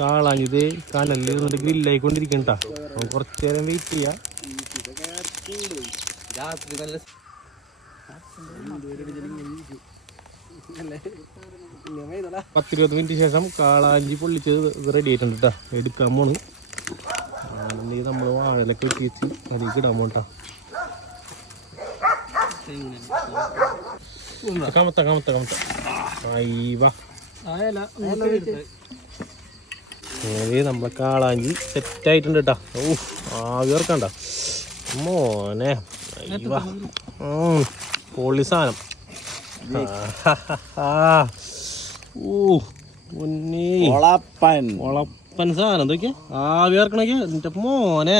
കാളാഞ്ഞിത് കനലിൽ ഗ്രില്ലായിക്കൊണ്ടിരിക്കണ്ട കുറച്ചു നേരം വെയിറ്റ് ചെയ്യാം. പത്തിരുപത് മിനിറ്റ് ശേഷം കാളാഞ്ചി പൊള്ളിച്ചത് റെഡി ആയിട്ടുണ്ട് കേട്ടോ. എടുക്കാൻ പോണ്. നമ്മൾ വാഴലൊക്കെ വെച്ച് അതിലേക്ക് ഇടാൻ പോട്ടാ. കമത്ത നമ്മളെ കാളാഞ്ചി സെറ്റായിട്ടുണ്ട് കേട്ടാ. ആവി ഇറക്കണ്ട മോനെ. പൊള്ളി സാധനം. ഒളപ്പൻ സാധനം എന്തൊക്കെയാ ആവി ഇറക്കണൊക്കെ എന്നിട്ട് മോനെ.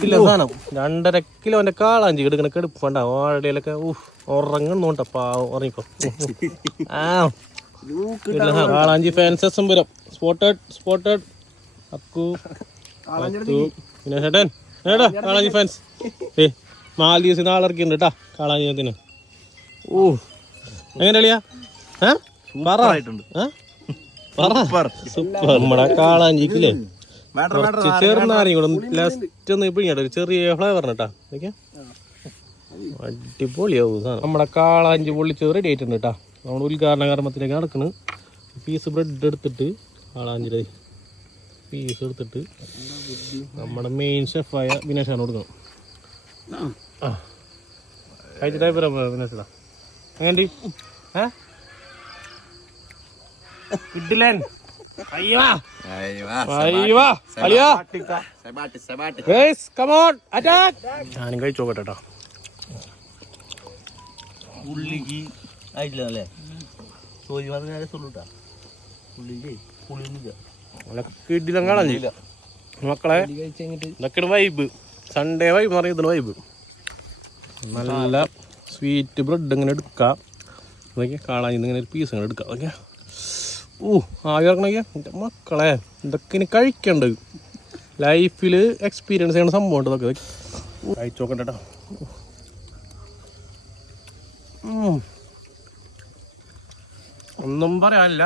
കിലോ സാധനം 2.5 കിലോന്റെ കാളാഞ്ചി എടുക്കണ കെടുപ്പണ്ട. വാഴയിലൊക്കെ ഉറങ്ങുന്നോണ്ട പാവം ഉറങ്ങിക്കോ. കാളാഞ്ചി ഫാൻസ് എസംപുരം സ്പോട്ടഡ് അക്കു പിന്നെ ചേട്ടൻ ഏടാ കാളാഞ്ചി ഫാൻസ്. മാലീവ്സിൽ നാളെ ഇറക്കിയിട്ടുണ്ട് കേട്ടാ കാളാഞ്ചിന്. എങ്ങനെ കളിയാ? നമ്മടെ കാളാഞ്ചിക്കില്ലേ കുറച്ച് ചെറുനാരങ്ങ കൂടെ ലാസ്റ്റ് ഒന്ന് പിഴിഞ്ഞിട്ട് ഒരു ചെറിയ ഫ്ലേവറിന് കേട്ടാ. അടിപൊളിയാവും സാധനം. നമ്മുടെ കാളാഞ്ചി പൊള്ളിച്ച് റെഡി ആയിട്ടുണ്ട് കേട്ടാ. നമ്മൾ ഉദ്ഘാടന കർമ്മത്തിലേക്ക് നടക്കണ്. പീസ് ബ്രെഡ് എടുത്തിട്ട് കാളാഞ്ചിയുടെ പീസ് എടുത്തിട്ട് നമ്മുടെ മെയിൻ ഷെഫായ വിനേഷാണ് കൊടുക്കണം. കഴിച്ചിട്ടായി വിനേഷടാ. അങ്ങനെ കിട്ടില്ലൻ. ഞാനും കഴിച്ചോക്കട്ടെ. ഉള്ളിക്ക് ആയിട്ടില്ലേ കിട്ടില്ല കാളാഞ്ചി മക്കളെ. ഇതൊക്കെയാണ് വൈബ്. സൺഡേ വൈബ് എന്ന് പറയുന്നത് വൈബ്. നല്ല സ്വീറ്റ് ബ്രെഡ് ഇങ്ങനെ എടുക്കാം. അതൊക്കെ കാളാഞ്ചി ഇങ്ങനെ ഒരു പീസ് ഇങ്ങനെ എടുക്കാം. അതൊക്കെ ആവി ഇറക്കണൊക്കെ എൻ്റെ മക്കളെ. ഇതൊക്കെ ഇനി കഴിക്കേണ്ടത് ലൈഫിൽ എക്സ്പീരിയൻസ് ചെയ്യണ സംഭവം ഉണ്ട്. ഇതൊക്കെ കഴിച്ചു നോക്കണ്ട കേട്ടോ. ഒന്നും പറയാനില്ല.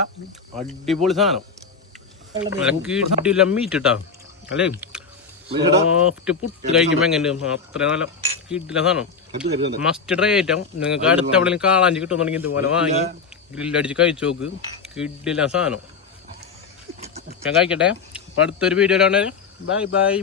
അടിപൊളി സാധനം. കിട്ടില്ല മീറ്റ് ഇട്ടാ അല്ലേ. സോഫ്റ്റ് പുട്ട് കഴിക്കുമ്പോ എങ്ങനെ അത്ര നല്ല കിട്ടില്ല സാധനം. Must try item. നിങ്ങൾക്ക് അടുത്ത എവിടെയെങ്കിലും കാളാഞ്ചി കിട്ടുന്നുണ്ടെങ്കിൽ ഇതുപോലെ വാങ്ങി ഗ്രില്ലടിച്ച് കഴിച്ചു നോക്ക്. കിട്ടില്ല സാധനം. ഞാൻ കഴിക്കട്ടെ. അപ്പൊ അടുത്തൊരു വീഡിയോയിലാണ്. Bye bye.